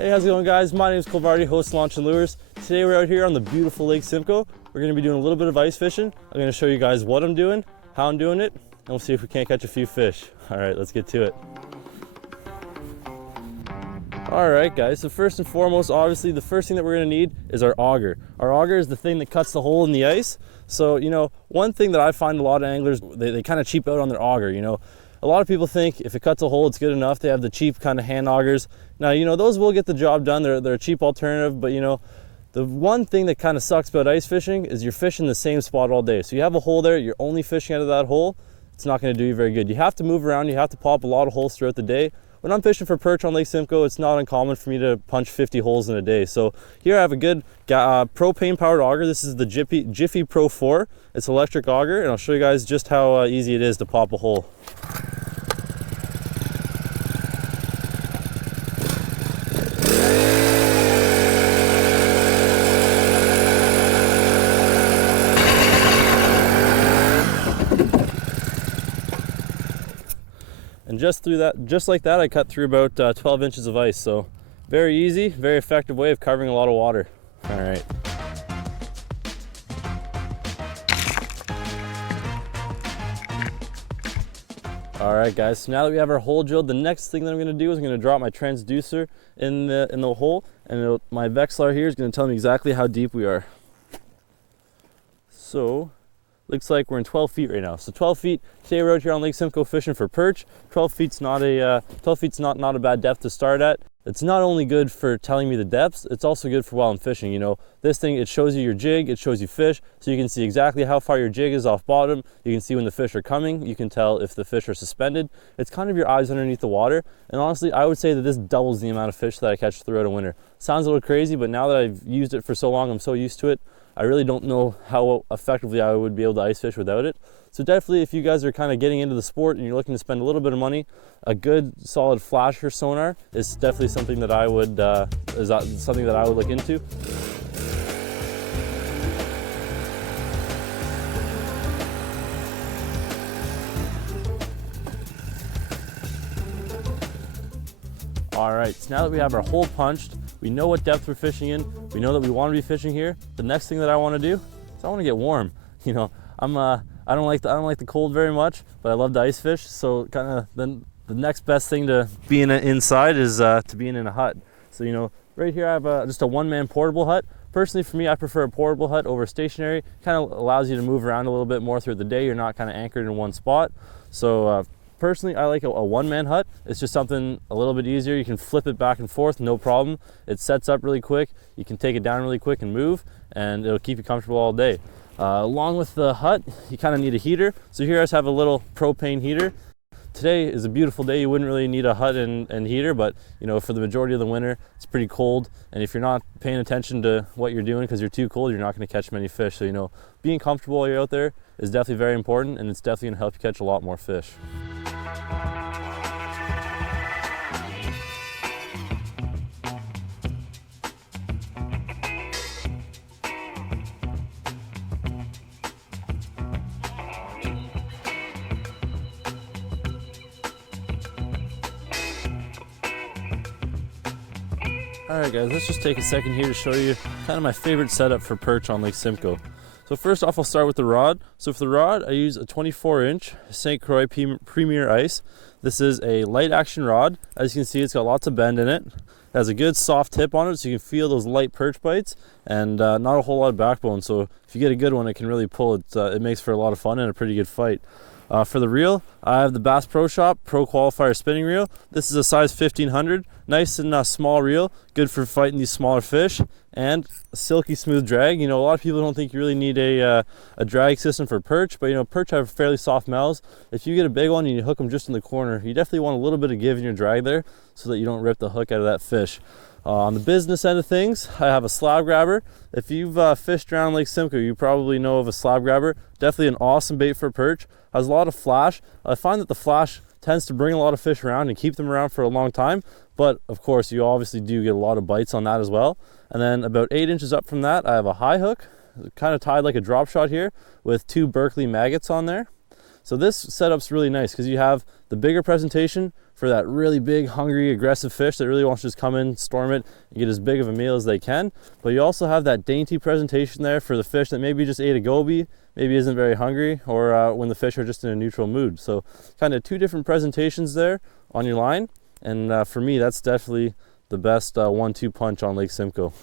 Hey, how's it going, guys? My name is Vardy, host Launch and Lures. Today we're out here on the beautiful Lake Simcoe. We're going to be doing a little bit of ice fishing. I'm going to show you guys what I'm doing, how I'm doing it, and we'll see if we can't catch a few fish. All right, let's get to it. All right, guys, so first and foremost, obviously, the first thing that we're going to need is our auger. Our auger is the thing that cuts the hole in the ice. So, one thing that I find a lot of anglers, they kind of cheap out on their auger, A lot of people think if it cuts a hole, it's good enough. They have the cheap kind of hand augers. Now, those will get the job done. They're a cheap alternative, but the one thing that kind of sucks about ice fishing is you're fishing the same spot all day. So you have a hole there, you're only fishing out of that hole. It's not going to do you very good. You have to move around. You have to pop a lot of holes throughout the day. When I'm fishing for perch on Lake Simcoe, it's not uncommon for me to punch 50 holes in a day. So here I have a good propane powered auger. This is the Jiffy Pro 4. It's electric auger, and I'll show you guys just how easy it is to pop a hole. And just like that, I cut through about 12 inches of ice. So very easy, very effective way of covering a lot of water. All right. All right, guys, so now that we have our hole drilled, the next thing that I'm gonna do is I'm gonna drop my transducer in the hole, and my Vexilar here is gonna tell me exactly how deep we are. So, looks like we're in 12 feet right now. So 12 feet, today we're out here on Lake Simcoe fishing for perch. 12 feet's not a bad depth to start at. It's not only good for telling me the depths, it's also good for while I'm fishing. This thing, it shows you your jig, it shows you fish, so you can see exactly how far your jig is off bottom. You can see when the fish are coming. You can tell if the fish are suspended. It's kind of your eyes underneath the water. And honestly, I would say that this doubles the amount of fish that I catch throughout a winter. Sounds a little crazy, but now that I've used it for so long, I'm so used to it, I really don't know how effectively I would be able to ice fish without it. So definitely, if you guys are kind of getting into the sport and you're looking to spend a little bit of money, a good solid flasher sonar is definitely something that I would look into. All right, so now that we have our hole punched, we know what depth we're fishing in, we know that we want to be fishing here. The next thing that I want to do is I want to get warm. I don't like the cold very much, but I love to ice fish. So kind of then the next best thing to being inside is to being in a hut. So right here I have just a one-man portable hut. Personally, for me, I prefer a portable hut over stationary. Kind of allows you to move around a little bit more throughout the day. You're not kind of anchored in one spot. So personally, I like a one-man hut. It's just something a little bit easier. You can flip it back and forth, no problem. It sets up really quick. You can take it down really quick and move, and it'll keep you comfortable all day. Along with the hut, you kind of need a heater. So here I just have a little propane heater. Today is a beautiful day. You wouldn't really need a hut and heater, but for the majority of the winter, it's pretty cold. And if you're not paying attention to what you're doing because you're too cold, you're not going to catch many fish. So being comfortable while you're out there is definitely very important, and it's definitely going to help you catch a lot more fish. Alright guys, let's just take a second here to show you kind of my favorite setup for perch on Lake Simcoe. So first off, I'll start with the rod. So for the rod, I use a 24-inch St. Croix Premier Ice. This is a light action rod. As you can see, it's got lots of bend in it. It has a good soft tip on it, so you can feel those light perch bites, and not a whole lot of backbone. So if you get a good one, it can really pull. It makes for a lot of fun and a pretty good fight. For the reel, I have the Bass Pro Shop Pro Qualifier spinning reel. This is a size 1500, nice and small reel, good for fighting these smaller fish, and a silky smooth drag. A lot of people don't think you really need a drag system for perch, but perch have fairly soft mouths. If you get a big one and you hook them just in the corner, you definitely want a little bit of give in your drag there so that you don't rip the hook out of that fish. On the business end of things, I have a slab grabber. If you've fished around Lake Simcoe, you probably know of a slab grabber. Definitely an awesome bait for perch. Has a lot of flash. I find that the flash tends to bring a lot of fish around and keep them around for a long time, but of course you obviously do get a lot of bites on that as well. And then about 8 inches up from that, I have a high hook, kind of tied like a drop shot here, with 2 Berkeley maggots on there. So this setup's really nice because you have the bigger presentation for that really big, hungry, aggressive fish that really wants to just come in, storm it, and get as big of a meal as they can. But you also have that dainty presentation there for the fish that maybe just ate a goby, maybe isn't very hungry, or when the fish are just in a neutral mood. So kind of two different presentations there on your line. And for me, that's definitely the best 1-2 punch on Lake Simcoe.